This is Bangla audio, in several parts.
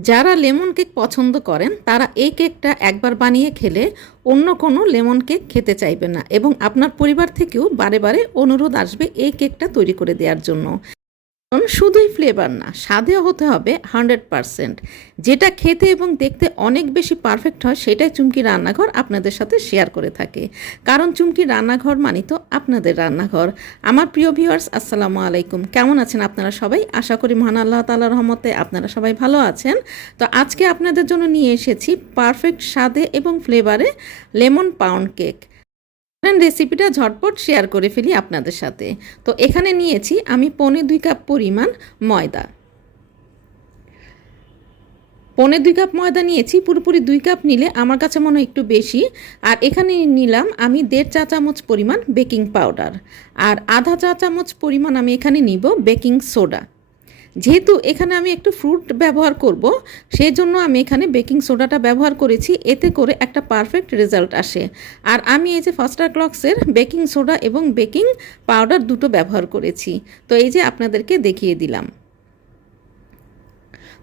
যারা লেমন কেক পছন্দ করেন, তারা এই কেকটা একবার বানিয়ে খেলে অন্য কোনো লেমন কেক খেতে চাইবে না এবং আপনার পরিবার থেকেও বারে বারে অনুরোধ আসবে এই কেকটা তৈরি করে দেওয়ার জন্য। শুধুই ফ্লেভার না স্বাদেও হতে হবে হান্ড্রেড পারসেন্ট যেটা খেতে এবং দেখতে অনেক বেশি পারফেক্ট হয়, সেটাই চুমকি রান্নাঘর আপনাদের সাথে শেয়ার করে থাকে। কারণ চুমকি রান্নাঘর মানি তো আপনাদের রান্নাঘর। আমার প্রিয় ভিউয়ার্স আসসালামু আলাইকুম। কেমন আছেন আপনারা সবাই? আশা করি মহান আল্লাহ তালার রহমতে আপনারা সবাই ভালো আছেন। তো আজকে আপনাদের জন্য নিয়ে এসেছি পারফেক্ট স্বাদে এবং ফ্লেভারে লেমন পাউন্ড কেক রেসিপিটা ঝটপট শেয়ার করে ফেলি আপনাদের সাথে। তো এখানে নিয়েছি আমি পনে দুই কাপ পরিমাণ ময়দা। পনে দুই কাপ ময়দা নিয়েছি, পুরোপুরি দুই কাপ নিলে আমার কাছে মনে হয় একটু বেশি। আর এখানে নিলাম আমি দেড় চা চামচ পরিমাণ বেকিং পাউডার। আর আধা চা চামচ পরিমাণ আমি এখানে নিব বেকিং সোডা। যেহেতু এখানে আমি একটু ফ্রুট ব্যবহার করব সেই জন্য আমি এখানে বেকিং সোডাটা ব্যবহার করেছি। এতে করে একটা পারফেক্ট রেজাল্ট আসে। আর আমি এই যে ফাস্টার ক্লক্সের বেকিং সোডা এবং বেকিং পাউডার দুটো ব্যবহার করেছি। তো এই যে আপনাদেরকে দেখিয়ে দিলাম।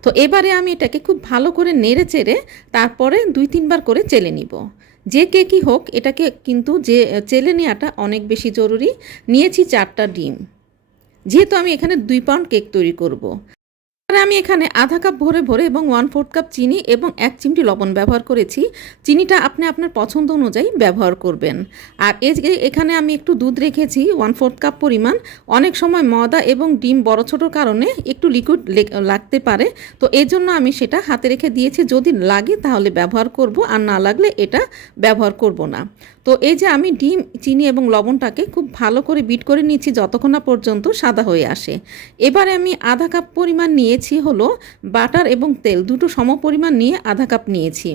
তো এবারে আমি এটাকে খুব ভালো করে নেড়ে চেড়ে তারপরে দুই তিনবার করে চেলে নিব। যে কেকই হোক, এটাকে কিন্তু যে, চেলে নেওয়াটা অনেক বেশি জরুরি। নিয়েছি চারটা ডিম। যেহেতু আমি এখানে দুই পাউন্ড কেক তৈরি করব। আর আমি এখানে আধা কাপ ভরে ভরে এবং ওয়ান ফোর্থ কাপ চিনি এবং এক চিমটি লবণ ব্যবহার করেছি। চিনিটা আপনি আপনার পছন্দ অনুযায়ী ব্যবহার করবেন। আর এখানে আমি একটু দুধ রেখেছি ওয়ান ফোর্থ কাপ পরিমাণ। অনেক সময় ময়দা এবং ডিম বড় ছোটোর কারণে একটু লিকুইড লাগতে পারে। তো এই জন্য আমি সেটা হাতে রেখে দিয়েছি। যদি লাগে তাহলে ব্যবহার করব, আর না লাগলে এটা ব্যবহার করব না। তো এই যে আমি ডিম, চিনি এবং লবণটাকে খুব ভালো করে বিট করে নিচ্ছি যতক্ষণ না পর্যন্ত সাদা হয়ে আসে। এবারে আমি আধা কাপ পরিমাণ নিয়েছি হলো বাটার এবং তেল, দুটো সম পরিমাণ নিয়ে আধা কাপ নিয়েছি।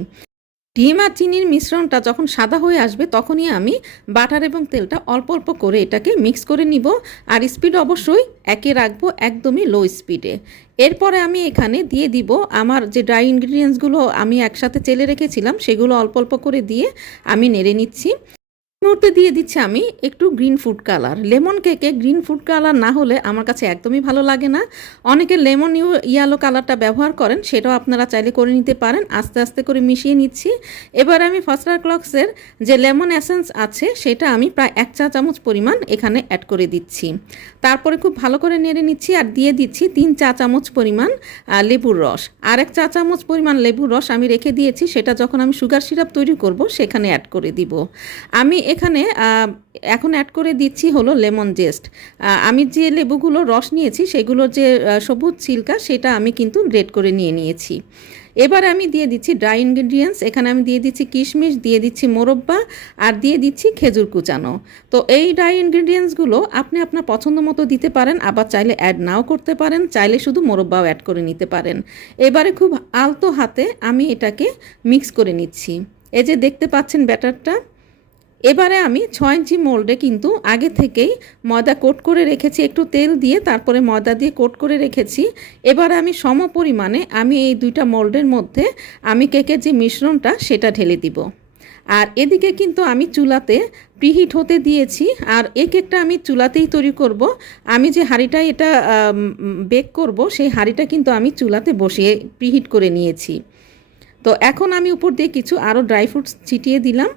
ডিম আর চিনির মিশ্রণটা যখন সাদা হয়ে আসবে তখনই আমি বাটার এবং তেলটা অল্প অল্প করে এটাকে মিক্স করে নিব আর স্পিড অবশ্যই একে রাখব একদমই লো স্পিডে এরপরে আমি এখানে দিয়ে দিব আমার যে ড্রাই ইনগ্রিডিয়েন্টসগুলো আমি একসাথে চেলে রেখেছিলাম সেগুলো অল্প অল্প করে দিয়ে আমি নেড়ে নিচ্ছি। মুহূর্তে দিয়ে দিচ্ছি আমি একটু গ্রিন ফুড কালার লেমন কেকে গ্রিন ফুড কালার না হলে আমার কাছে একদমই ভালো লাগে না। অনেকে লেমন ইয়ালো কালারটা ব্যবহার করেন, সেটাও আপনারা চাইলে করে নিতে পারেন। আস্তে আস্তে করে মিশিয়ে নিচ্ছি। এবার আমি ফাস্টার ক্লক্সের যে লেমন অ্যাসেন্স আছে, সেটা আমি প্রায় এক চা চামচ পরিমাণ এখানে অ্যাড করে দিচ্ছি। তারপরে খুব ভালো করে নেড়ে নিচ্ছি আর দিয়ে দিচ্ছি তিন চা চামচ পরিমাণ লেবুর রস। আর এক চা চামচ পরিমাণ লেবুর রস আমি রেখে দিয়েছি, সেটা যখন আমি সুগার সিরাপ তৈরি করব, সেখানে অ্যাড করে দিব। আমি এখানে এখন অ্যাড করে দিচ্ছি হলো লেমন জেস্ট আমি যে লেবুগুলো রস নিয়েছি সেগুলোর যে সবুজ ছিলকা সেটা আমি কিন্তু গ্রেড করে নিয়ে নিয়েছি। এবার আমি দিয়ে দিচ্ছি ড্রাই ইনগ্রিডিয়েন্টস এখানে আমি দিয়ে দিচ্ছি কিশমিশ, দিয়ে দিচ্ছি মোরব্বা, আর দিয়ে দিচ্ছি খেজুর কুচানো। তো এই ড্রাই ইনগ্রিডিয়েন্টসগুলো আপনি আপনার পছন্দ মতো দিতে পারেন, আবার চাইলে অ্যাড নাও করতে পারেন, চাইলে শুধু মোরব্বাও অ্যাড করে নিতে পারেন। এবারে খুব আলতো হাতে আমি এটাকে মিক্স করে নিচ্ছি। এই যে দেখতে পাচ্ছেন ব্যাটারটা এবারে আমি ছয় ইঞ্চি মোল্ডে কিন্তু আগে থেকেই ময়দা কোট করে রেখেছি, একটু তেল দিয়ে তারপরে ময়দা দিয়ে কোট করে রেখেছি। এবারে আমি সম পরিমাণে আমি এই দুইটা মোল্ডের মধ্যে আমি কেকের যে মিশ্রণটা সেটা ঢেলে দিব। আর এদিকে কিন্তু আমি চুলাতে প্রিহিট হতে দিয়েছি, আর এই কেকটা আমি চুলাতেই তৈরি করব। আমি যে হাঁড়িটা এটা বেক করব, সেই হাঁড়িটা কিন্তু আমি চুলাতে বসিয়ে প্রিহিট করে নিয়েছি। তো এখন আমি উপর দিয়ে কিছু আরও ড্রাই ফ্রুটস ছিটিয়ে দিলাম।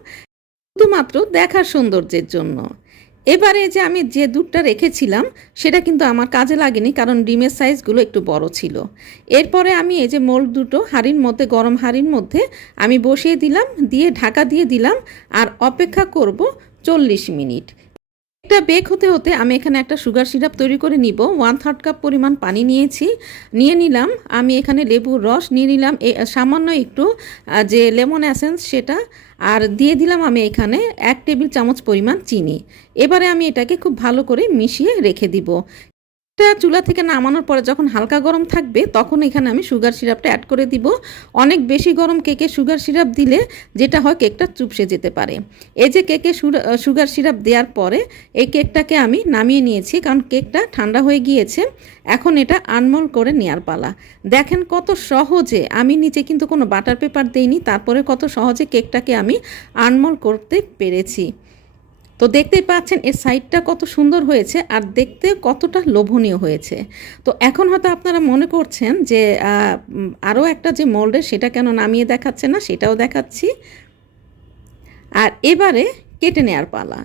শুধুমাত্র দেখার সৌন্দর্যের জন্য। এবারে যে আমি যে দুধটা রেখেছিলাম, সেটা কিন্তু আমার কাজে লাগেনি কারণ ডিমের সাইজগুলো একটু বড় ছিল। এরপরে আমি এই যে মোল দুটো হাড়ির মধ্যে, গরম হাড়ির মধ্যে আমি বসিয়ে দিলাম, দিয়ে ঢাকা দিয়ে দিলাম আর অপেক্ষা করব চল্লিশ মিনিট। এটা বেক হতে হতে আমি এখানে একটা সুগার সিরাপ তৈরি করে নিব। ওয়ান থার্ড কাপ পরিমাণ পানি নিয়েছি, নিয়ে নিলাম। আমি এখানে লেবুর রস নিয়ে নিলাম। সামান্য একটু যে লেমন অ্যাসেন্স সেটা, আর দিয়ে দিলাম আমি এখানে এক টেবিল চামচ পরিমাণ চিনি। এবারে আমি এটাকে খুব ভালো করে মিশিয়ে রেখে দিব। এটা চুলা থেকে নামানোর পরে যখন হালকা গরম থাকবে, তখন এখানে আমি সুগার সিরাপটা অ্যাড করে দিব। অনেক বেশি গরম কেকে সুগার সিরাপ দিলে যেটা হয় কেকটা চুপসে যেতে পারে। এই যে কেকে সুগার সিরাপ দেওয়ার পরে এই কেকটাকে আমি নামিয়ে নিয়েছি, কারণ কেকটা ঠান্ডা হয়ে গিয়েছে। এখন এটা আনমোল করে নেওয়ার পালা। দেখেন কত সহজে, আমি নিচে কিন্তু কোনো বাটার পেপার দেইনি, তারপরে কত সহজে কেকটাকে আমি আনমোল করতে পেরেছি। তো দেখতেই পাচ্ছেন এর সাইডটা কত সুন্দর হয়েছে আর দেখতে কতটা লোভনীয় হয়েছে। তো এখন হয়তো আপনারা মনে করছেন যে আরও একটা যে মোল্ডের সেটা কেন নামিয়ে দেখাচ্ছে না সেটাও দেখাচ্ছি। আর এবারে কেটে নেওয়ার পালা।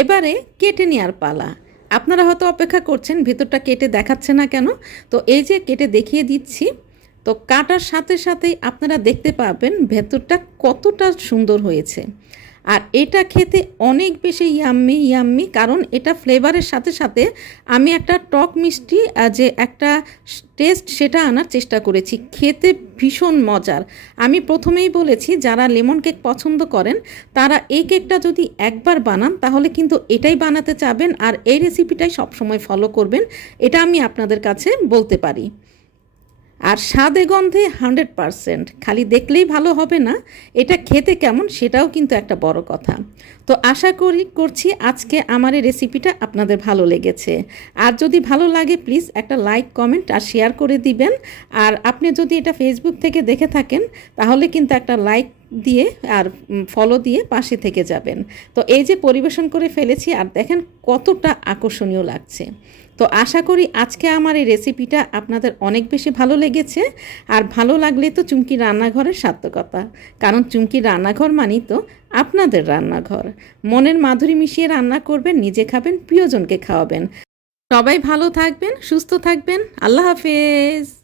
এবারে কেটে নেয়ার পালা। আপনারা হয়তো অপেক্ষা করছেন ভেতরটা কেটে দেখাচ্ছে না কেন? তো এই যে কেটে দেখিয়ে দিচ্ছি, তো কাটার সাথে সাথেই আপনারা দেখতে পাবেন ভেতরটা কতটা সুন্দর হয়েছে। আর এটা খেতে অনেক বেশি ইয়াম্মি ইয়াম্মি কারণ এটা ফ্লেভারের সাথে সাথে আমি একটা টক মিষ্টি যে একটা টেস্ট সেটা আনার চেষ্টা করেছি। খেতে ভীষণ মজার। আমি প্রথমেই বলেছি, যারা লেমন কেক পছন্দ করেন, তারা এই কেকটা যদি একবার বানান, তাহলে কিন্তু এটাই বানাতে চাবেন আর এই রেসিপিটাই সবসময় ফলো করবেন। এটা আমি আপনাদের কাছে বলতে পারি। আর স্বাদে গন্ধে হান্ড্রেড পারসেন্ট। খালি দেখলেই ভালো হবে না, এটা খেতে কেমন সেটাও কিন্তু একটা বড় কথা। তো আশা করি, করছি আজকে আমার এই রেসিপিটা আপনাদের ভালো লেগেছে। আর যদি ভালো লাগে, প্লিজ একটা লাইক, কমেন্ট আর শেয়ার করে দিবেন। আর আপনি যদি এটা ফেসবুক থেকে দেখে থাকেন, তাহলে কিন্তু একটা লাইক দিয়ে আর ফলো দিয়ে পাশে থেকে যাবেন। তো এই যে পরিবেশন করে ফেলেছি, আর দেখেন কতটা আকর্ষণীয় লাগছে। তো আশা করি আজকে আমার এই রেসিপিটা আপনাদের অনেক বেশি ভালো লেগেছে। আর ভালো লাগলে তো চুমকি রান্নাঘরের সার্থকতা। কারণ চুমকি রান্নাঘর মানেই তো আপনাদের রান্নাঘর। মনের মাধুরী মিশিয়ে রান্না করবেন, নিজে খাবেন, প্রিয়জনকে খাওয়াবেন। সবাই ভালো থাকবেন, সুস্থ থাকবেন। আল্লাহ হাফেজ।